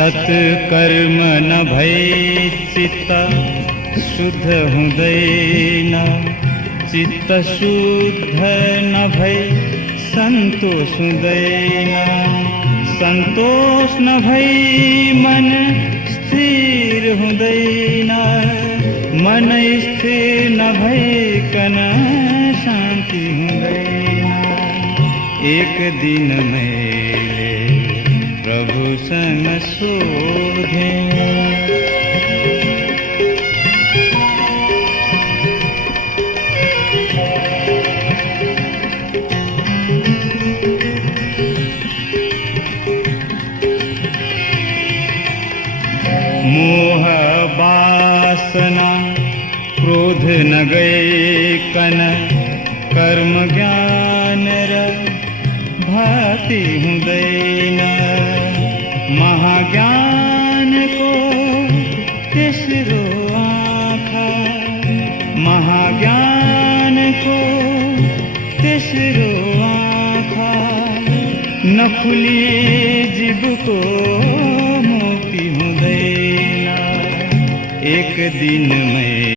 सत्कर्म न भय चित्त शुद्ध हृदय न, चित्त शुद्ध न भय संतोष हृदय न, संतोष न भय मन स्थिर हृदय न, मन स्थिर न भय कन शांति हृदय न। एक दिन मेरे प्रभु संग शोधे, मोह वासना क्रोध न गए कन, कर्म ज्ञान भाति हृदय न, महाज्ञान को तिसरो आँखा, महाज्ञान को तिसरो आँखा, न खुली जिब को मोती हृदय न। एक दिन मैं